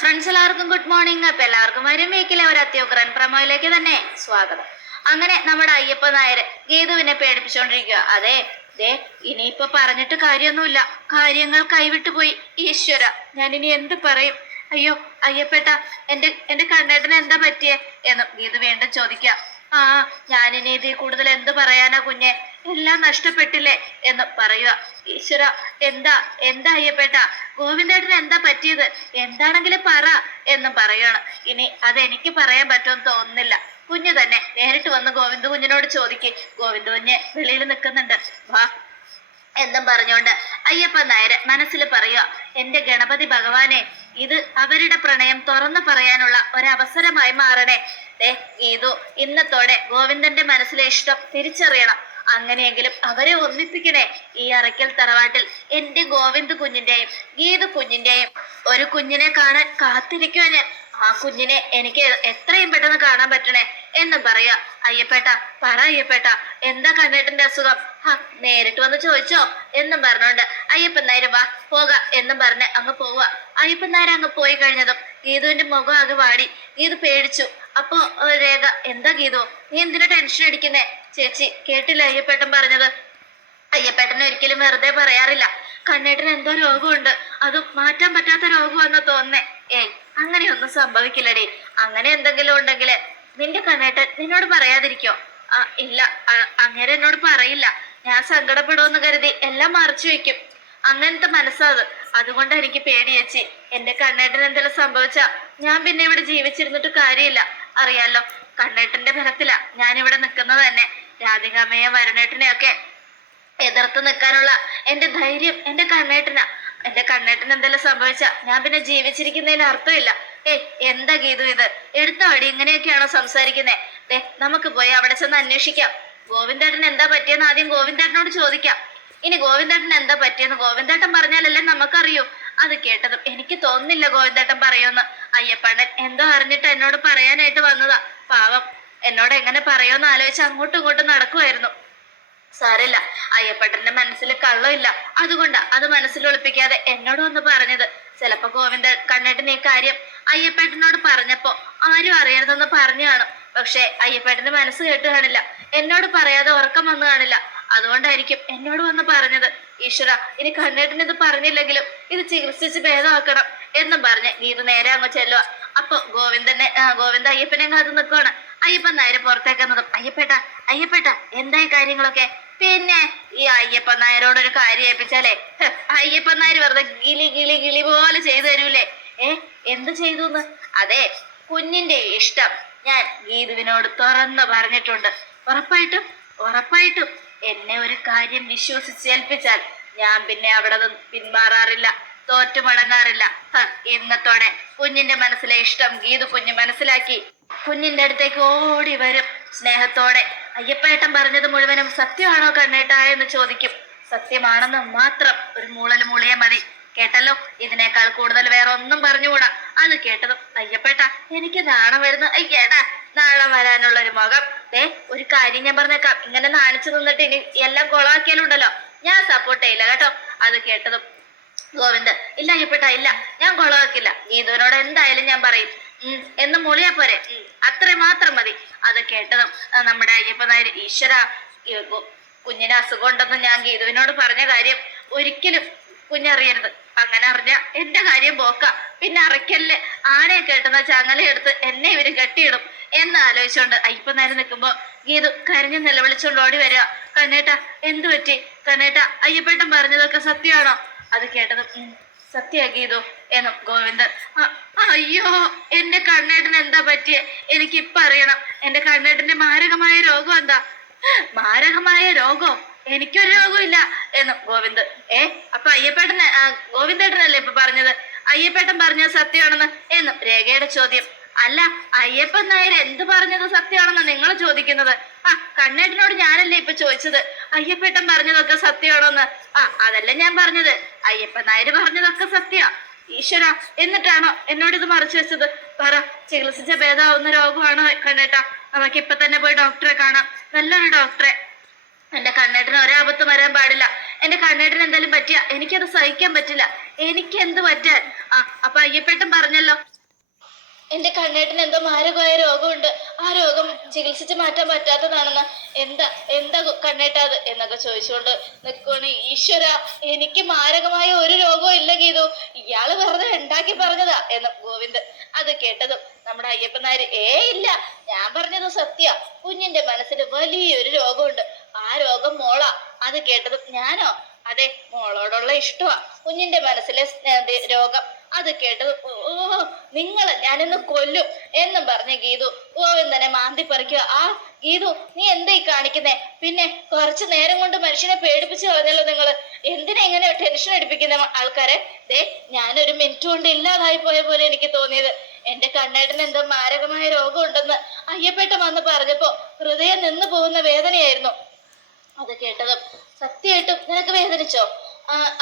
Friends എല്ലാവർക്കും good morning അപ്പൊ എല്ലാവർക്കും വരും വീക്കിലെ ഒരു അത്യോഗ്രൻ പ്രമോയിലേക്ക് തന്നെ സ്വാഗതം. അങ്ങനെ നമ്മുടെ അയ്യപ്പ നായർ ഗീതുവിനെ പേടിപ്പിച്ചോണ്ടിരിക്കുക അതെ ദേ ഇനിയിപ്പൊ പറഞ്ഞിട്ട് കാര്യമൊന്നുമില്ല. കാര്യങ്ങൾ കൈവിട്ടു പോയി. ഈശ്വര ഞാൻ ഇനി എന്ത് പറയും? അയ്യോ അയ്യപ്പേട്ട എന്റെ എന്റെ കണ്ണേട്ടന് എന്താ പറ്റിയേ? എന്ന് ഗീതു വീണ്ടും ചോദിക്കാം ആ ഞാനിനി ഇതിൽ കൂടുതൽ എന്ത് പറയാനാ കുഞ്ഞെ? എല്ലാം നഷ്ടപ്പെട്ടില്ലേ എന്ന് പറയുക. ഈശ്വര എന്താ എന്താ അയ്യപ്പേട്ട? ഗോവിന്ദേട്ടന് എന്താ പറ്റിയത്? എന്താണെങ്കിലും പറ എന്ന് പറയാണ്. ഇനി അത് എനിക്ക് പറയാൻ പറ്റുമെന്ന് തോന്നുന്നില്ല. കുഞ്ഞു തന്നെ നേരിട്ട് വന്ന് ഗോവിന്ദ കുഞ്ഞിനോട് ചോദിക്ക്. ഗോവിന്ദ കുഞ്ഞ് വെളിയിൽ നിൽക്കുന്നുണ്ട്. വാ എന്നും പറഞ്ഞുകൊണ്ട് അയ്യപ്പ നായർ മനസ്സിൽ പറയുക എന്റെ ഗണപതി ഭഗവാനെ ഇത് അവരുടെ പ്രണയം തുറന്നു പറയാനുള്ള ഒരവസരമായി മാറണേ. ഏ ഗീതു ഇന്നത്തോടെ ഗോവിന്ദന്റെ മനസ്സിലെ ഇഷ്ടം തിരിച്ചറിയണം. അങ്ങനെയെങ്കിലും അവരെ ഒന്നിപ്പിക്കണേ. ഈ അറയ്ക്കൽ തറവാട്ടിൽ എന്റെ ഗോവിന്ദ് കുഞ്ഞിന്റെയും ഗീതു കുഞ്ഞിന്റെയും ഒരു കുഞ്ഞിനെ കാണാൻ കാത്തിരിക്കുവാ ഞാൻ ആ കുഞ്ഞിനെ എനിക്ക് എത്രയും പെട്ടെന്ന് കാണാൻ പറ്റണേ. എന്നും പറയാ. അയ്യപ്പേട്ട പറ അയ്യപ്പേട്ട എന്താ കണ്ണേട്ടന്റെ അസുഖം? നേരിട്ട് വന്ന് ചോദിച്ചോ എന്നും പറഞ്ഞോണ്ട്. അയ്യപ്പൻ നായര് വാ പോക എന്നും പറഞ്ഞ് അങ്ങ് പോവുക അയ്യപ്പൻ നായർ അങ്ങ് പോയി കഴിഞ്ഞതും ഗീതുവിന്റെ മുഖം ആകെ വാടി. ഗീതു പേടിച്ചു. അപ്പോ രേഖ എന്താ ഗീതു? നീ എന്തിനാ ടെൻഷൻ അടിക്കുന്നേ? ചേച്ചി കേട്ടില്ല അയ്യപ്പേട്ടൻ പറഞ്ഞത്. അയ്യപ്പേട്ടൻ ഒരിക്കലും വെറുതെ പറയാറില്ല. കണ്ണേട്ടന് എന്തോ രോഗമുണ്ട്. അത് മാറ്റാൻ പറ്റാത്ത രോഗമാണെന്ന് തോന്നേ ഏയ് അങ്ങനെയൊന്നും സംഭവിക്കില്ലടി. അങ്ങനെ എന്തെങ്കിലും ഉണ്ടെങ്കിൽ നിന്റെ കണ്ണേട്ടൻ നിന്നോട് പറയാതിരിക്കോ? ഇല്ല അങ്ങനെ എന്നോട് പറയില്ല. ഞാൻ സങ്കടപ്പെടുമെന്ന് കരുതി എല്ലാം മറച്ചു വെക്കും. അങ്ങനത്തെ മനസ്സാത് അതുകൊണ്ട് എനിക്ക് പേടിയച്ചി എന്റെ കണ്ണേട്ടൻ എന്തെങ്കിലും സംഭവിച്ച ഞാൻ പിന്നെ ഇവിടെ ജീവിച്ചിരുന്നിട്ട് കാര്യമില്ല. അറിയാലോ കണ്ണേട്ടന്റെ ഫലത്തിലാ ഞാൻ ഇവിടെ നിൽക്കുന്നത് തന്നെ. രാധികാമ്മയെ വരണേട്ടനെയൊക്കെ എതിർത്ത് നിൽക്കാനുള്ള എന്റെ ധൈര്യം എന്റെ കണ്ണേട്ടനാ. എന്റെ കണ്ണേട്ടൻ എന്തെല്ലാം സംഭവിച്ച ഞാൻ പിന്നെ ജീവിച്ചിരിക്കുന്നതിന് അർത്ഥമില്ല. ഏയ് എന്താ ഗീതു ഇത്? എടുത്ത വടി ഇങ്ങനെയൊക്കെയാണോ സംസാരിക്കുന്നേ. ദേ നമുക്ക് പോയി അവിടെ ചെന്ന് അന്വേഷിക്കാം. ഗോവിന്ദേട്ടൻ എന്താ പറ്റിയെന്ന് ആദ്യം ഗോവിന്ദേട്ടനോട് ചോദിക്കാം. ഇനി ഗോവിന്ദേട്ടൻ എന്താ പറ്റിയെന്ന് ഗോവിന്ദേട്ടൻ പറഞ്ഞാലല്ലേ നമുക്കറിയൂ. അത് കേട്ടതും എനിക്ക് തോന്നുന്നില്ല ഗോവിന്ദേട്ടൻ പറയുമെന്ന്. അയ്യപ്പണ്ണൻ എന്തോ അറിഞ്ഞിട്ട് എന്നോട് പറയാനായിട്ട് വന്നതാ. പാവം എന്നോട് എങ്ങനെ പറയുമെന്ന് ആലോചിച്ച് അങ്ങോട്ടും ഇങ്ങോട്ടും നടക്കുമായിരുന്നു സാരമില്ല അയ്യപ്പട്ടന്റെ മനസ്സിൽ കള്ളമില്ല. അതുകൊണ്ടാ അത് മനസ്സിൽ ഒളിപ്പിക്കാതെ എന്നോട് വന്ന് പറഞ്ഞത്. ചിലപ്പോ ഗോവിന്ദ കണ്ണേട്ടൻ ഈ കാര്യം അയ്യപ്പേട്ടനോട് പറഞ്ഞപ്പോ ആരും അറിയരുതെന്ന് പറഞ്ഞു കാണും. പക്ഷെ അയ്യപ്പേട്ടന്റെ മനസ്സ് കേട്ട് കാണില്ല. എന്നോട് പറയാതെ ഉറക്കം വന്നു കാണില്ല. അതുകൊണ്ടായിരിക്കും എന്നോട് വന്ന് പറഞ്ഞത്. ഈശ്വര ഇനി കണ്ണേട്ടൻ ഇത് പറഞ്ഞില്ലെങ്കിലും ഇത് ചികിത്സിച്ച് ഭേദമാക്കണം എന്നും പറഞ്ഞ് ഗീത നേരെ അങ്ങ് ചെല്ലുക അപ്പൊ ഗോവിന്ദനെ ഗോവിന്ദ അയ്യപ്പനെ കാത്തു നിൽക്കുവാണ് അയ്യപ്പൻ നേരെ പുറത്തേക്കുന്നതും അയ്യപ്പേട്ട അയ്യപ്പേട്ട എന്തായി കാര്യങ്ങളൊക്കെ? പിന്നെ ഈ അയ്യപ്പൻ നായരോട് ഒരു കാര്യം ഏൽപ്പിച്ചാലേ? അയ്യപ്പ അയ്യപ്പൻ നായർ വെറുതെ ഗിളി ഗിളി ഗിളി പോലെ ചെയ്തു തരൂലേ? ഏ എന്ത് ചെയ്തു അതെ കുഞ്ഞിന്റെ ഇഷ്ടം ഞാൻ ഗീതുവിനോട് തുറന്ന് പറഞ്ഞിട്ടുണ്ട്. ഉറപ്പായിട്ടും ഉറപ്പായിട്ടും എന്നെ ഒരു കാര്യം വിശ്വസിച്ച് ഏൽപ്പിച്ചാൽ ഞാൻ പിന്നെ അവിടെ പിന്മാറാറില്ല തോറ്റു മടങ്ങാറില്ല ഇന്നത്തോടെ കുഞ്ഞിന്റെ മനസ്സിലെ ഇഷ്ടം ഗീതു കുഞ്ഞ് മനസ്സിലാക്കി. കുഞ്ഞിന്റെ അടുത്തേക്ക് ഓടി വരും സ്നേഹത്തോടെ. അയ്യപ്പേട്ടൻ പറഞ്ഞത് മുഴുവനും സത്യമാണോ കണ്ണേട്ടാ എന്ന് ചോദിക്കും. സത്യമാണെന്ന് മാത്രം ഒരു മൂളൽ മൂളിയെ മതി. കേട്ടല്ലോ? ഇതിനേക്കാൾ കൂടുതൽ വേറെ ഒന്നും പറഞ്ഞുകൂടാ. അത് കേട്ടതും അയ്യപ്പേട്ട എനിക്ക് നാണം വരുന്നു. അയ്യേടാ നാണം വരാനുള്ള ഒരു മുഖം. ഏ ഒരു കാര്യം ഞാൻ പറഞ്ഞേക്കാം. ഇങ്ങനെ നാണിച്ചു നിന്നിട്ട് ഇനി എല്ലാം കൊളാക്കിയാലുണ്ടല്ലോ. ഞാൻ സപ്പോർട്ട് ചെയ്യില്ല കേട്ടോ. അത് കേട്ടതും ഗോവിന്ദ് ഇല്ല അയ്യപ്പേട്ട ഇല്ല. ഞാൻ കൊളവാക്കില്ല ഗീതുവിനോട് എന്തായാലും ഞാൻ പറയും. എന്ന് മൊളിയാ പോരെ. അത്ര മാത്രം മതി. അത് കേട്ടതും നമ്മുടെ അയ്യപ്പ നായർ ഈശ്വര കുഞ്ഞിന് അസുഖം ഉണ്ടെന്ന് ഞാൻ ഗീതുവിനോട് പറഞ്ഞ കാര്യം ഒരിക്കലും കുഞ്ഞറിയരുത്. അങ്ങനെ അറിഞ്ഞ എന്റെ കാര്യം പോക്ക. പിന്നെ അറയ്ക്കല്ല് ആനയെ കെട്ടുന്ന ചങ്ങലയെടുത്ത് എന്നെ ഇവർ കെട്ടിയിടും എന്ന് ആലോചിച്ചുകൊണ്ട് അയ്യപ്പ നായർ നിൽക്കുമ്പോ ഗീതു കരഞ്ഞു നിലവിളിച്ചുകൊണ്ട് ഓടി വരിക കണ്ണേട്ട എന്തു പറ്റി? കണ്ണേട്ട അയ്യപ്പേട്ടൻ പറഞ്ഞതൊക്കെ സത്യമാണോ? അത് കേട്ടതും ഉം, എന്ന ഗോവിന്ദൻ. "അ- അയ്യോ എന്റെ കണ്ണേട്ടന് എന്താ പറ്റിയെ? എനിക്ക് ഇപ്പൊ അറിയണം. എന്റെ കണ്ണേട്ടന്റെ മാരകമായ രോഗം എന്താ? മാരകമായ രോഗം? എനിക്കൊരു രോഗമില്ല എന്ന് ഗോവിന്ദ് ഏ അപ്പൊ അയ്യപ്പേട്ടൻ ഗോവിന്ദേട്ടനല്ലേ ഇപ്പൊ പറഞ്ഞത്? അയ്യപ്പേട്ടൻ പറഞ്ഞത് സത്യമാണെന്ന്. എന്നും രേഖയുടെ ചോദ്യം. അല്ല അയ്യപ്പൻ നായർ എന്ത് പറഞ്ഞത് സത്യമാണെന്ന് നിങ്ങൾ ചോദിക്കുന്നത്? ആ കണ്ണേട്ടനോട് ഞാനല്ലേ ഇപ്പൊ ചോദിച്ചത്? അയ്യപ്പേട്ടൻ പറഞ്ഞതൊക്കെ സത്യമാണോന്ന്? ആ അതല്ല ഞാൻ പറഞ്ഞത്. അയ്യപ്പൻ നായർ പറഞ്ഞതൊക്കെ സത്യ. ഈശ്വര എന്നിട്ടാണോ എന്നോട് ഇത് മറച്ചു വെച്ചത്? പറ ചികിത്സിച്ച ഭേദമാവുന്ന രോഗമാണ് കണ്ണേട്ട? നമുക്ക് ഇപ്പൊ തന്നെ പോയി ഡോക്ടറെ കാണാം. നല്ലൊരു ഡോക്ടറെ. എന്റെ കണ്ണേട്ടന് ഒരാപത്തും വരാൻ പാടില്ല. എന്റെ കണ്ണേട്ടന് എന്തായാലും പറ്റിയ. എനിക്കത് സഹിക്കാൻ പറ്റില്ല. എനിക്ക് എന്ത് പറ്റാൻ? ആ അപ്പൊ അയ്യപ്പേട്ടൻ പറഞ്ഞല്ലോ. എന്റെ കണ്ണേട്ടന് എന്തോ മാരകമായ രോഗമുണ്ട്. ആ രോഗം ചികിത്സിച്ച് മാറ്റാൻ പറ്റാത്തതാണെന്ന് എന്താ എന്താ കണ്ണേട്ടാത് എന്നൊക്കെ ചോദിച്ചുകൊണ്ട് നിൽക്കുകയാണ് ഈശ്വര എനിക്ക് മാരകമായ ഒരു രോഗവും ഇല്ല ഗീതു. ഇയാൾ വെറുതെ ഉണ്ടാക്കി പറഞ്ഞതാ എന്ന് ഗോവിന്ദ് അത് കേട്ടതും നമ്മുടെ അയ്യപ്പനായര് ഏ ഇല്ല ഞാൻ പറഞ്ഞത് സത്യ. കുഞ്ഞിന്റെ മനസ്സിൽ വലിയൊരു രോഗമുണ്ട്. ആ രോഗം മോളാ. അത് കേട്ടതും ഞാനോ? അതെ മോളോടുള്ള ഇഷ്ടമാ കുഞ്ഞിന്റെ മനസ്സിലെ രോഗം അത് കേട്ടത് ഓ നിങ്ങൾ ഞാനിന്ന് കൊല്ലും എന്ന് പറഞ്ഞ ഗീതു. ഗോവിന്ദനെ മാന്തി പറിക്കുക. ആ ഗീതു നീ എന്തായി കാണിക്കുന്നേ? പിന്നെ കുറച്ചു നേരം കൊണ്ട് മനുഷ്യനെ പേടിപ്പിച്ചു കളഞ്ഞല്ലോ നിങ്ങൾ എന്തിനാ ഇങ്ങനെ ടെൻഷൻ അടിപ്പിക്കുന്ന ആൾക്കാരെ? ദേ ഞാനൊരു മിനിറ്റ് കൊണ്ട് ഇല്ലാതായി പോയ പോലെ എനിക്ക് തോന്നിയത്. എന്റെ കണ്ണേട്ടന് എന്തോ മാരകമായ രോഗമുണ്ടെന്ന് അയ്യപ്പേട്ട വന്ന് പറഞ്ഞപ്പോ ഹൃദയം നിന്ന് പോകുന്ന വേദനയായിരുന്നു അത് കേട്ടതും. സത്യമായിട്ടും നിനക്ക് വേദനിച്ചോ?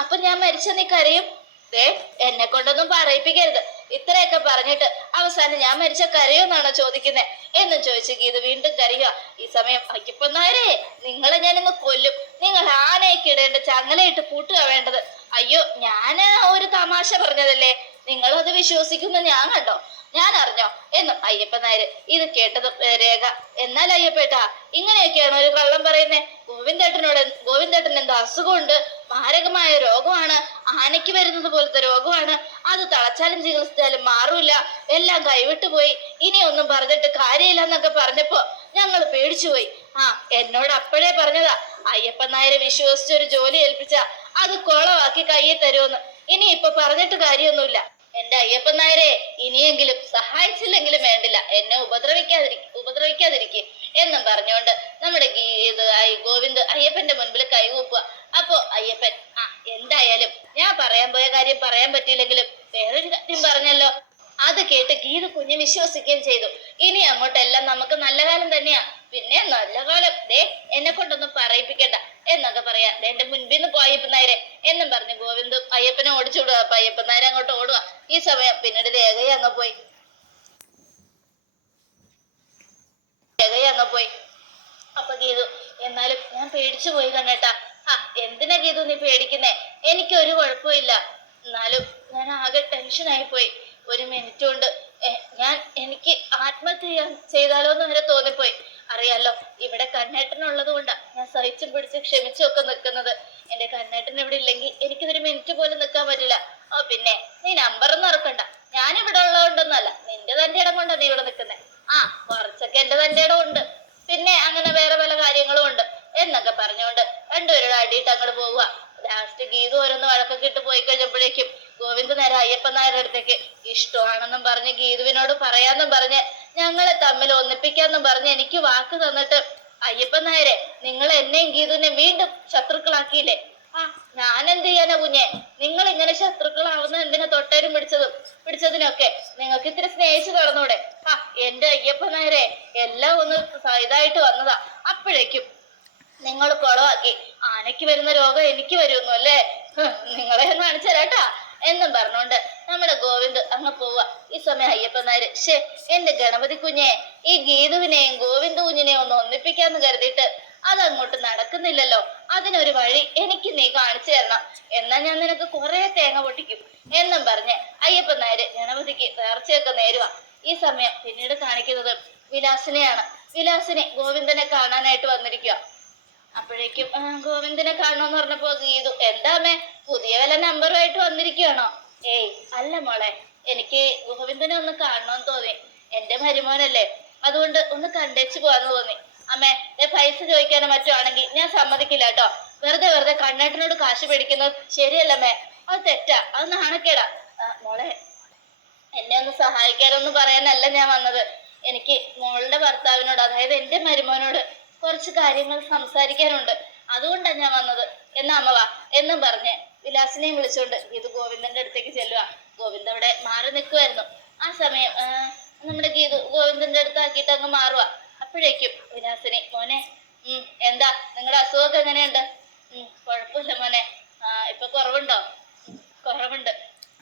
അപ്പൊ ഞാൻ മരിച്ച നീ കരയും? ദേ എന്നെ കൊണ്ടൊന്നും പറയിപ്പിക്കരുത്. ഇത്രയൊക്കെ പറഞ്ഞിട്ട് അവസാനം ഞാൻ മരിച്ച കരയോന്നാണോ ചോദിക്കുന്നത് എന്നും ചോദിച്ച് ഗീത വീണ്ടും കരയുക ഈ സമയം അയ്യപ്പന്നാരെ നിങ്ങളെ ഞാനിന്ന് കൊല്ലും. നിങ്ങൾ ആനയൊക്കെ ഇടേണ്ട ചങ്ങലയിട്ട് പൂട്ടുക വേണ്ടത്. അയ്യോ ഞാൻ ഒരു തമാശ പറഞ്ഞതല്ലേ? നിങ്ങളത് വിശ്വസിക്കുന്ന ഞാൻ കണ്ടോ? ഞാൻ അറിഞ്ഞോ എന്നും അയ്യപ്പൻ നായര് ഇത് കേട്ടത് രേഖ. എന്നാൽ അയ്യപ്പേട്ടാ ഇങ്ങനെയൊക്കെയാണ് ഒരു കള്ളം പറയുന്നേ. ഗോവിന്ദേട്ടനോട് ഗോവിന്ദേട്ടൻ എന്തോ അസുഖമുണ്ട്. മാരകമായ രോഗമാണ്. ആനയ്ക്ക് വരുന്നത് പോലത്തെ രോഗമാണ്. അത് തളച്ചാലും ചികിത്സിച്ചാലും മാറൂല. എല്ലാം കൈവിട്ടു പോയി. ഇനി ഒന്നും പറഞ്ഞിട്ട് കാര്യമില്ല എന്നൊക്കെ പറഞ്ഞപ്പോ ഞങ്ങൾ പേടിച്ചുപോയി ആ എന്നോട് അപ്പോഴേ പറഞ്ഞതാ. അയ്യപ്പൻ നായരെ വിശ്വസിച്ച് ഒരു ജോലി ഏൽപ്പിച്ച അത് കൊളവാക്കി കയ്യിൽ തരുമെന്ന്. ഇനി ഇപ്പൊ പറഞ്ഞിട്ട് കാര്യമൊന്നുമില്ല. എന്റെ അയ്യപ്പൻ നായരെ ഇനിയെങ്കിലും സഹായിച്ചില്ലെങ്കിലും വേണ്ടില്ല. എന്നെ ഉപദ്രവിക്കാതിരി ഉപദ്രവിക്കാതിരിക്കും എന്നും പറഞ്ഞുകൊണ്ട് നമ്മുടെ ഗീത് ഗോവിന്ദ് അയ്യപ്പന്റെ മുൻപിൽ കൈകൂപ്പുക അപ്പോ അയ്യപ്പൻ ആ എന്തായാലും ഞാൻ പറയാൻ പോയ കാര്യം പറയാൻ പറ്റിയില്ലെങ്കിലും വേറൊരു കാര്യം പറഞ്ഞല്ലോ. അത് കേട്ട് ഗീത കുഞ്ഞ് വിശ്വസിക്കുകയും ചെയ്തു. ഇനി അങ്ങോട്ടെല്ലാം നമുക്ക് നല്ല കാലം തന്നെയാ. പിന്നെ നല്ല കാലം. ദേ എന്നെ കൊണ്ടൊന്നും പറയിപ്പിക്കണ്ട. എന്നൊക്കെ പറയാ. എന്റെ മുൻപിൽ നിന്ന് പോയി അയ്യപ്പൻ നായരെ എന്നും പറഞ്ഞ് ഗോവിന്ദ് അയ്യപ്പനെ ഓടിച്ചു വിടുക. അപ്പൊ അയ്യപ്പൻ നായരെ അങ്ങോട്ട് ഓടുക. ഈ സമയം പിന്നീട് രേഖയെ അങ്ങ് പോയി. രേഖയെ അങ്ങ് പോയി. അപ്പൊ ഗീതു എന്നാലും ഞാൻ പേടിച്ചു പോയി കണ്ണേട്ടാ. ആ എന്തിനാ ഗീതു നീ പേടിക്കുന്നേ? എനിക്ക് ഒരു കുഴപ്പമില്ല എന്നാലും ഞാൻ ആകെ ടെൻഷനായി പോയി. ഒരു മിനിറ്റ് കൊണ്ട് ഞാൻ എനിക്ക് ആത്മഹത്യ ചെയ്താലോ എന്ന് വരെ തോന്നിപ്പോയി. അറിയാലോ ഇവിടെ കണ്ണേട്ടനുള്ളത് കൊണ്ടാ ഞാൻ സഹിച്ചും പിടിച്ച് ക്ഷമിച്ചും ഒക്കെ നിൽക്കുന്നത്. എന്റെ കണ്ണേട്ടൻ ഇവിടെ ഇല്ലെങ്കിൽ എനിക്കൊരു മിനിറ്റ് പോലും നിൽക്കാൻ പറ്റില്ല. ഓ പിന്നെ നീ നമ്പറൊന്നും ഇറക്കണ്ട ഞാൻ ഇവിടെ ഉള്ളതുകൊണ്ടൊന്നല്ല നിന്റെ തന്റെ ഇടം കൊണ്ടാ നീ ഇവിടെ നിൽക്കുന്നേ? ആ കുറച്ചൊക്കെ എന്റെ തന്റെ ഇടം ഉണ്ട്. പിന്നെ അങ്ങനെ വേറെ പല കാര്യങ്ങളും ഉണ്ട്. എന്നൊക്കെ പറഞ്ഞുകൊണ്ട് രണ്ടുപേരുടെ അടിയിട്ട് അങ്ങോട്ട് പോവുക. ലാസ്റ്റ് ഗീതു ഓരോന്ന് വഴക്കൊക്കെ ഇട്ട് പോയി കഴിഞ്ഞപ്പോഴേക്കും ഗോവിന്ദ് നേരെ അയ്യപ്പൻ നായരുടെ അടുത്തേക്ക് ഇഷ്ടമാണെന്നും പറഞ്ഞ് ഗീതുവിനോട് പറയാന്നും പറഞ്ഞ് ഞങ്ങളെ തമ്മിൽ ഒന്നിപ്പിക്കാന്നും പറഞ്ഞ് എനിക്ക് വാക്ക് തന്നിട്ട് അയ്യപ്പൻ നായരെ നിങ്ങൾ എന്നെയും ഗീതുവിനെ വീണ്ടും ശത്രുക്കളാക്കിയില്ലേ? ഞാൻ എന്ത് ചെയ്യാനാ കുഞ്ഞെ? നിങ്ങൾ ഇങ്ങനെ ശത്രുക്കളാവുന്ന എന്തിനാ തൊട്ടേരും പിടിച്ചതും? പിടിച്ചതിനൊക്കെ നിങ്ങൾക്ക് ഇത്തിരി സ്നേഹിച്ചു തുടർന്നൂടെ ആ എന്റെ അയ്യപ്പ നേരെ എല്ലാം ഒന്ന് ഇതായിട്ട് വന്നതാ. അപ്പോഴേക്കും നിങ്ങൾ കുളമാക്കി ആനയ്ക്ക് വരുന്ന രോഗം എനിക്ക് വരുന്നു അല്ലേ? നിങ്ങളെ ഒന്ന് കാണിച്ചു തരാട്ടാ എന്നും പറഞ്ഞോണ്ട് നമ്മുടെ ഗോവിന്ദ് അങ്ങ് പോവുക ഈ സമയം അയ്യപ്പൻ ഷേ എന്റെ ഗണപതി കുഞ്ഞെ ഈ ഗീതുവിനെയും ഗോവിന്ദ കുഞ്ഞിനെയും ഒന്ന് ഒന്നിപ്പിക്കാന്ന് കരുതിയിട്ട് അതങ്ങോട്ട് നടക്കുന്നില്ലല്ലോ. അതിനൊരു വഴി എനിക്ക് നീ കാണിച്ചു തരണം. എന്നാ ഞാൻ നിനക്ക് കുറെ തേങ്ങ പൊട്ടിക്കും. എന്നും പറഞ്ഞ് അയ്യപ്പൻ നായര് ഗണപതിക്ക് നേർച്ചയൊക്കെ നേരുക ഈ സമയം പിന്നീട് കാണിക്കുന്നത് വിലാസിനെയാണ്. വിലാസിനെ ഗോവിന്ദനെ കാണാനായിട്ട് വന്നിരിക്കുക അപ്പോഴേക്കും ഗോവിന്ദനെ കാണണമെന്ന് പറഞ്ഞപ്പോ ഗീതു എന്താ അമ്മേ പുതിയ വല്ല നമ്പറുമായിട്ട് വന്നിരിക്കുകയാണോ ഏയ് അല്ല മോളെ എനിക്ക് ഗോവിന്ദനെ ഒന്ന് കാണണമെന്ന് തോന്നി. എന്റെ മരുമോനല്ലേ. അതുകൊണ്ട് ഒന്ന് കണ്ടേച്ച് പോവാന്ന് തോന്നി. അമ്മേ പൈസ ചോദിക്കാനോ മറ്റോ ആണെങ്കിൽ ഞാൻ സമ്മതിക്കില്ല കേട്ടോ. വെറുതെ വെറുതെ കണ്ണേട്ടനോട് കാശ് പിടിക്കുന്നത് ശരിയല്ലമ്മേ അത് തെറ്റാ. അത് നാണക്കേടാ. മോളെ എന്നെ ഒന്ന് സഹായിക്കാനൊന്നും പറയാനല്ല ഞാൻ വന്നത്. എനിക്ക് മോളുടെ ഭർത്താവിനോട് അതായത് എന്റെ മരുമോനോട് കുറച്ച് കാര്യങ്ങൾ സംസാരിക്കാനുണ്ട്. അതുകൊണ്ടാണ് ഞാൻ വന്നത്. എന്നാ അമ്മ വാ. എന്നും പറഞ്ഞ് വിലാസിനെയും വിളിച്ചോണ്ട് ഗീതു ഗോവിന്ദന്റെ അടുത്തേക്ക് ചെല്ലുക ഗോവിന്ദ അവിടെ മാറി നിൽക്കുമായിരുന്നു ആ സമയം നമ്മുടെ ഗീതു ഗോവിന്ദന്റെ അടുത്താക്കിയിട്ട് അങ്ങ് മാറുക അപ്പോഴേക്കും വിനാസിനി മോനെ ഉം എന്താ? നിങ്ങളുടെ അസുഖമൊക്കെ എങ്ങനെയുണ്ട്? ഉം കുഴപ്പമില്ല മോനെ. ആ ഇപ്പൊ കുറവുണ്ടോ? കുറവുണ്ട്.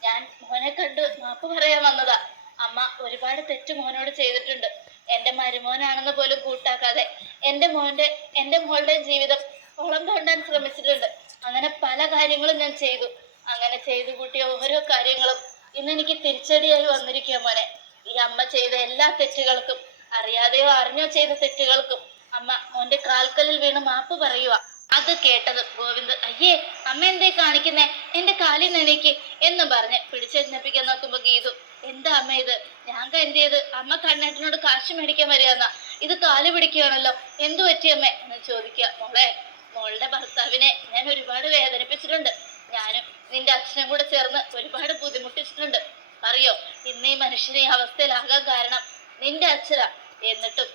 ഞാൻ മോനെ കണ്ട്. മാപ്പ് പറയാൻ വന്നതാ. അമ്മ ഒരുപാട് തെറ്റ് മോനോട് ചെയ്തിട്ടുണ്ട്. എന്റെ മരുമോനാണെന്ന് പോലും കൂട്ടാക്കാതെ എന്റെ മോന്റെ എന്റെ മോളുടെ ജീവിതം കുളം തോണ്ടാൻ ശ്രമിച്ചിട്ടുണ്ട്. അങ്ങനെ പല കാര്യങ്ങളും ഞാൻ ചെയ്തു. അങ്ങനെ ചെയ്തു കൂട്ടിയ ഓരോ കാര്യങ്ങളും ഇന്ന് എനിക്ക് തിരിച്ചടിയായി വന്നിരിക്കുക മോനെ. ഈ അമ്മ ചെയ്ത എല്ലാ തെറ്റുകൾക്കും അറിയാതെയോ അറിഞ്ഞോ ചെയ്ത തെറ്റുകൾക്കും അമ്മ മോന്റെ കാൽക്കലിൽ വീണ് മാപ്പ് പറയുക അത് കേട്ടത് ഗോവിന്ദ് അയ്യേ അമ്മ എന്തേ കാണിക്കുന്നേ? എന്റെ കാലിൽ നിനക്ക് എന്ന് പറഞ്ഞ് പിടിച്ചെഴുന്നേപ്പിക്കാൻ നോക്കുമ്പോ ഗീതു എന്താ അമ്മ ഇത്? ഞാൻ കരുതിയത് അമ്മ കണ്ണേട്ടനോട് കാശ് മേടിക്കാൻ വരികയെന്ന. ഇത് കാൽ പിടിക്കുകയാണല്ലോ. എന്തു പറ്റി അമ്മേ? എന്ന് ചോദിക്കുക. മോളെ മോളുടെ ഭർത്താവിനെ ഞാൻ ഒരുപാട് വേദനിപ്പിച്ചിട്ടുണ്ട്. ഞാനും നിന്റെ അച്ഛനും കൂടെ ചേർന്ന് ഒരുപാട് ബുദ്ധിമുട്ടിച്ചിട്ടുണ്ട്. അറിയോ? ഇന്ന് ഈ മനുഷ്യനെ ഈ അവസ്ഥയിലാകാൻ കാരണം നിന്റെ അച്ഛനാ. എന്നിട്ടും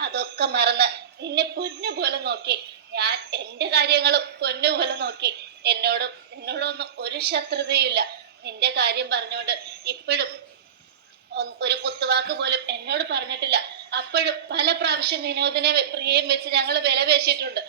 അതൊക്കെ മറന്ന് നിന്നെ പൊന്നു പോലെ നോക്കി. ഞാൻ എന്റെ കാര്യങ്ങളും പൊന്നു പോലെ നോക്കി. എന്നോടും നിന്നോടൊന്നും ഒരു ശത്രുതയില്ല നിന്റെ കാര്യം പറഞ്ഞുകൊണ്ട് ഇപ്പോഴും ഒരു കുത്തുവാക്ക് പോലും എന്നോട് പറഞ്ഞിട്ടില്ല. അപ്പോഴും പല പ്രാവശ്യം വിനോദിനെ പ്രിയയും വെച്ച് ഞങ്ങൾ വില പേശിയിട്ടുണ്ട്.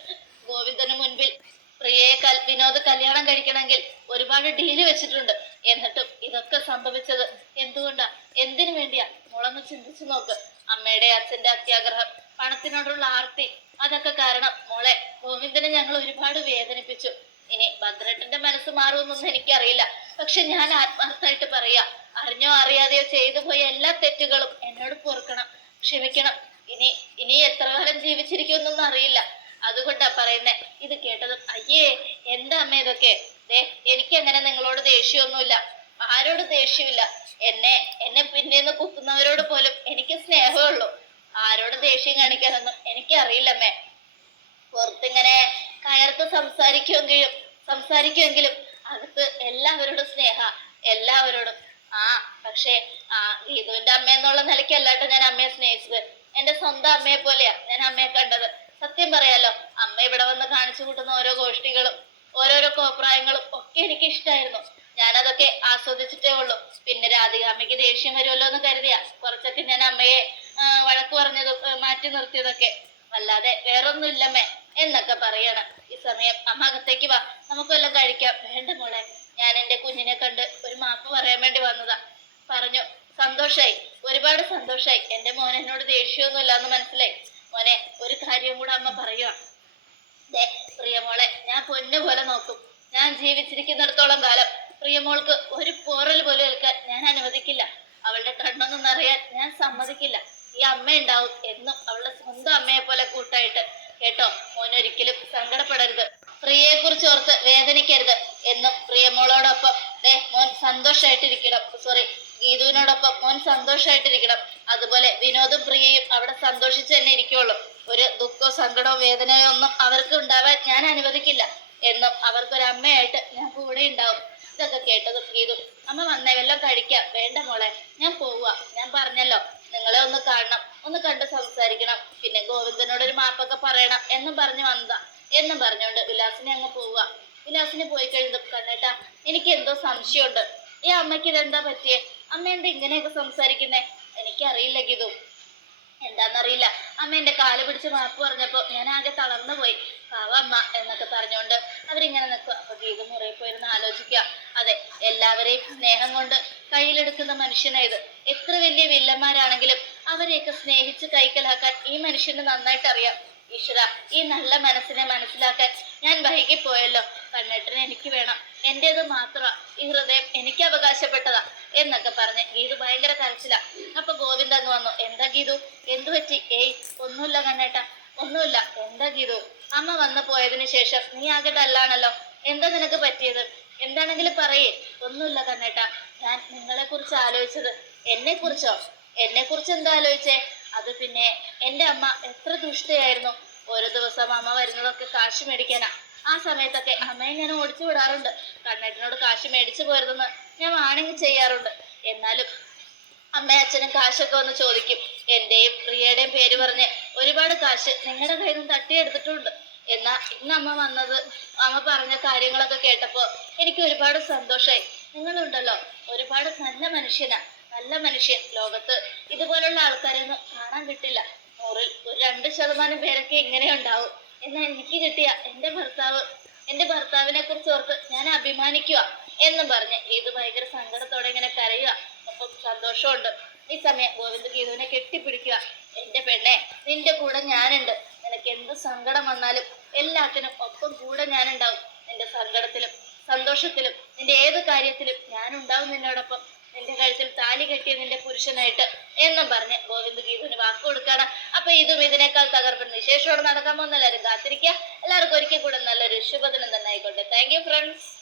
ഗോവിന്ദന് മുൻപിൽ പ്രിയയെ കൽ വിനോദ് കല്യാണം കഴിക്കണമെങ്കിൽ ഒരുപാട് ഡീൽ വെച്ചിട്ടുണ്ട്. എന്നിട്ടും ഇതൊക്കെ സംഭവിച്ചത് എന്തുകൊണ്ടാ? എന്തിനു വേണ്ടിയാ? മോളൊന്ന് ചിന്തിച്ചു നോക്ക്. അമ്മയുടെ അച്ഛന്റെ അത്യാഗ്രഹം പണത്തിനോടുള്ള ആർത്തി അതൊക്കെ കാരണം മോളെ ഗോവിന്ദനെ ഞങ്ങൾ ഒരുപാട് വേദനിപ്പിച്ചു. ഇനി ഭദ്രട്ടന്റെ മനസ്സ് മാറുമെന്നൊന്നും എനിക്കറിയില്ല. പക്ഷെ ഞാൻ ആത്മാർത്ഥമായിട്ട് പറയാ അറിഞ്ഞോ അറിയാതെയോ ചെയ്തു പോയ എല്ലാ തെറ്റുകളും എന്നോട് പൊറുക്കണം ക്ഷമിക്കണം. ഇനി ഇനി എത്ര കാലം ജീവിച്ചിരിക്കുമെന്നൊന്നും അറിയില്ല. അതുകൊണ്ടാ പറയുന്നേ ഇത് കേട്ടതും അയ്യേ എന്താ അമ്മ ഇതൊക്കെ? ദേ എനിക്ക് അങ്ങനെ നിങ്ങളോട് ദേഷ്യമൊന്നുമില്ല. ആരോട് ദേഷ്യമില്ല. എന്നെ എന്നെ പിന്നെന്ന് കുത്തുന്നവരോട് പോലും എനിക്ക് സ്നേഹമുള്ളൂ. ആരോട് ദേഷ്യം കാണിക്കാനൊന്നും എനിക്കറിയില്ലമ്മേ പുറത്തിങ്ങനെ കയർത്ത് സംസാരിക്കുമെങ്കിലും സംസാരിക്കുമെങ്കിലും അകത്ത് എല്ലാവരോടും സ്നേഹ എല്ലാവരോടും. ആ പക്ഷേ ആ ഗീതുവിന്റെ അമ്മ എന്നുള്ള നിലയ്ക്കല്ലാട്ടോ ഞാൻ അമ്മയെ സ്നേഹിച്ചത്. എന്റെ സ്വന്തം അമ്മയെ പോലെയാ ഞാൻ അമ്മയെ കണ്ടത്. സത്യം പറയാലോ അമ്മ ഇവിടെ വന്ന് കാണിച്ചു കൂട്ടുന്ന ഓരോ ഗോഷ്ടികളും ഓരോരോ കോപ്രായങ്ങളും ഒക്കെ എനിക്ക് ഇഷ്ടമായിരുന്നു ഞാനതൊക്കെ ആസ്വദിച്ചിട്ടേ ഉള്ളൂ. പിന്നെ രാധികാമ്മയ്ക്ക് ദേഷ്യം വരുമല്ലോ എന്ന് കരുതിയ. കുറച്ചൊക്കെ ഞാൻ അമ്മയെ വഴക്ക് പറഞ്ഞതും മാറ്റി നിർത്തിയതൊക്കെ. അല്ലാതെ വേറൊന്നുമില്ലമ്മേ എന്നൊക്കെ പറയണം. ഈ സമയം അമ്മ അകത്തേക്ക് വാ. നമുക്ക് വല്ലതും കഴിക്കാം. വേണ്ട മോളെ ഞാൻ എന്റെ കുഞ്ഞിനെ കണ്ട് ഒരു മാപ്പ് പറയാൻ വേണ്ടി വന്നതാ. പറഞ്ഞു സന്തോഷായി. ഒരുപാട് സന്തോഷായി. എന്റെ മോൻ എന്നോട് ദേഷ്യമൊന്നുമില്ല എന്ന് മനസ്സിലായി. മോനെ ഒരു കാര്യം കൂടെ അമ്മ പറയുക ദേ പ്രിയമോളെ ഞാൻ പൊന്നു പോലെ നോക്കും. ഞാൻ ജീവിച്ചിരിക്കുന്നിടത്തോളം കാലം പ്രിയമോൾക്ക് ഒരു പോറൽ പോലും ഏൽക്കാൻ ഞാൻ അനുവദിക്കില്ല. അവളുടെ കണ്ണൊന്നും നിറയാൻ ഞാൻ സമ്മതിക്കില്ല. ഈ അമ്മ ഉണ്ടാവും എന്നും അവളുടെ സ്വന്തം അമ്മയെ പോലെ കൂട്ടായിട്ട്. കേട്ടോ മോൻ ഒരിക്കലും സങ്കടപ്പെടരുത്. പ്രിയയെ കുറിച്ച് ഓർത്ത് വേദനിക്കരുത് എന്നും പ്രിയമോളോടൊപ്പം. ദേ മോൻ സന്തോഷമായിട്ടിരിക്കണം സോറി ഗീതുവിനോടൊപ്പം മോൻ സന്തോഷമായിട്ടിരിക്കണം അതുപോലെ വിനോദും പ്രിയയും അവിടെ സന്തോഷിച്ച് തന്നെ ഇരിക്കുള്ളൂ. ഒരു ദുഃഖോ സങ്കടമോ വേദനയോ ഒന്നും അവർക്ക് ഉണ്ടാവാൻ ഞാൻ അനുവദിക്കില്ല എന്നും അവർക്കൊരു അമ്മയായിട്ട് ഞാൻ കൂടെ ഉണ്ടാവും ഇതൊക്കെ കേട്ടതും ചെയ്തു അമ്മ വന്നേ വല്ലതും കഴിക്കാം. വേണ്ട മോളെ ഞാൻ പോവുക ഞാൻ പറഞ്ഞല്ലോ നിങ്ങളെ ഒന്ന് കാണണം ഒന്ന് കണ്ട് സംസാരിക്കണം. പിന്നെ ഗോവിന്ദനോട് ഒരു മാപ്പൊക്കെ പറയണം എന്നും പറഞ്ഞു വന്നതാ. എന്നും പറഞ്ഞുകൊണ്ട് വിലാസിനെ അങ്ങ് പോവുക വിലാസിന് പോയി കഴിഞ്ഞതും കണ്ണേട്ടാ എനിക്ക് എന്തോ സംശയമുണ്ട്. ഈ അമ്മയ്ക്ക് ഇതെന്താ പറ്റിയേ? അമ്മ എന്താ ഇങ്ങനെയൊക്കെ സംസാരിക്കുന്നേ? എനിക്കറിയില്ല ഗിതു. എന്താന്നറിയില്ല. അമ്മ എന്റെ കാൽ പിടിച്ച് മാപ്പ് പറഞ്ഞപ്പോ ഞാൻ ആകെ തളർന്നു പോയി. പാവ അമ്മ എന്നൊക്കെ പറഞ്ഞുകൊണ്ട് അവരിങ്ങനെ നിൽക്കുക അപ്പൊ ഗീത മുറിയിൽ പോയിരുന്ന് ആലോചിക്കുക അതെ എല്ലാവരെയും സ്നേഹം കൊണ്ട് കയ്യിലെടുക്കുന്ന മനുഷ്യനാ ഇത്. എത്ര വലിയ വില്ലന്മാരാണെങ്കിലും അവരെയൊക്കെ സ്നേഹിച്ച് കൈക്കലാക്കാൻ ഈ മനുഷ്യന് നന്നായിട്ട് അറിയാം. ഈശ്വര ഈ നല്ല മനസ്സിനെ മനസ്സിലാക്കാൻ ഞാൻ വൈകിപ്പോയല്ലോ. കണ്ണേട്ടനെ എനിക്ക് വേണം. എന്റേത് മാത്രമാ. ഈ ഹൃദയം എനിക്ക് അവകാശപ്പെട്ടതാ. എന്നൊക്കെ പറഞ്ഞ് ഗീതു ഭയങ്കര കരച്ചിലാ. അപ്പൊ ഗോവിന്ദ് അങ്ങ് വന്നു എന്താ ഗീതു? എന്തു പറ്റി? ഏയ് ഒന്നുമില്ല കണ്ണേട്ട ഒന്നുമില്ല. എന്താ ഗീതു? അമ്മ വന്നു പോയതിനു ശേഷം നീ ആകെ ഡല്ലാണല്ലോ. എന്താ നിനക്ക് പറ്റിയത്? എന്താണെങ്കിലും പറയേ. ഒന്നുമില്ല കണ്ണേട്ട ഞാൻ നിങ്ങളെ കുറിച്ച് ആലോചിച്ചത് എന്നെ കുറിച്ചോ എന്നെ കുറിച്ച് എന്താ ആലോചിച്ചേ? അത് പിന്നെ എന്റെ അമ്മ എത്ര ദുഷ്ടയായിരുന്നു. ഓരോ ദിവസം അമ്മ വരുന്നതൊക്കെ കാശ് മേടിക്കാനാ. ആ സമയത്തൊക്കെ അമ്മയെ ഞാൻ ഓടിച്ചു വിടാറുണ്ട്. കണ്ണേട്ടനോട് കാശ് മേടിച്ചു പോരുതെന്ന് ഞാൻ വാണിംഗ് ചെയ്യാറുണ്ട്. എന്നാലും അമ്മയും അച്ഛനും കാശൊക്കെ വന്ന് ചോദിക്കും. എന്റെയും പ്രിയയുടെയും പേര് പറഞ്ഞ് ഒരുപാട് കാശ് നിങ്ങളുടെ കയ്യിൽ നിന്ന് തട്ടിയെടുത്തിട്ടുണ്ട്. എന്നാ ഇന്ന് അമ്മ വന്നത് അമ്മ പറഞ്ഞ കാര്യങ്ങളൊക്കെ കേട്ടപ്പോൾ എനിക്ക് ഒരുപാട് സന്തോഷമായി നിങ്ങളുണ്ടല്ലോ ഒരുപാട് നല്ല മനുഷ്യനാ. നല്ല മനുഷ്യൻ. ലോകത്ത് ഇതുപോലുള്ള ആൾക്കാരെയൊന്നും കാണാൻ കിട്ടില്ല. നൂറിൽ ഒരു രണ്ട് ശതമാനം പേരൊക്കെ ഇങ്ങനെ ഉണ്ടാവും. എന്നാൽ എനിക്ക് കിട്ടിയ എന്റെ ഭർത്താവ് എന്റെ ഭർത്താവിനെ കുറിച്ച് ഓർത്ത് ഞാൻ അഭിമാനിക്കുക എന്നും പറഞ്ഞ് ഇത് ഭയങ്കര സങ്കടത്തോടെ ഇങ്ങനെ കരയുക. അപ്പം സന്തോഷമുണ്ട്. ഈ സമയം ഗോവിന്ദ് ഗീതുവിനെ കെട്ടിപ്പിടിക്കുക. എന്റെ പെണ്ണെ നിന്റെ കൂടെ ഞാനുണ്ട്. നിനക്ക് എന്ത് സങ്കടം വന്നാലും എല്ലാത്തിനും ഒപ്പം കൂടെ ഞാനുണ്ടാവും. നിന്റെ സങ്കടത്തിലും സന്തോഷത്തിലും നിന്റെ ഏത് കാര്യത്തിലും ഞാനുണ്ടാവും നിന്നോടൊപ്പം. നിന്റെ കഴുത്തിൽ താലി കെട്ടിയ നിന്റെ പുരുഷനായിട്ട് എന്നും പറഞ്ഞ് ഗോവിന്ദ് ഗീതുവിന് വാക്ക് കൊടുക്കാണ് അപ്പൊ ഇതും ഇതിനേക്കാൾ തകർപ്പൻ വിശേഷോടെ നടക്കാൻ പോകുന്ന എല്ലാവരും കാത്തിരിക്കുക. എല്ലാവർക്കും ഒരിക്കൽ കൂടെ നല്ലൊരു ശുഭദിനം തന്നെ ആയിക്കോട്ടെ താങ്ക് യു ഫ്രണ്ട്സ്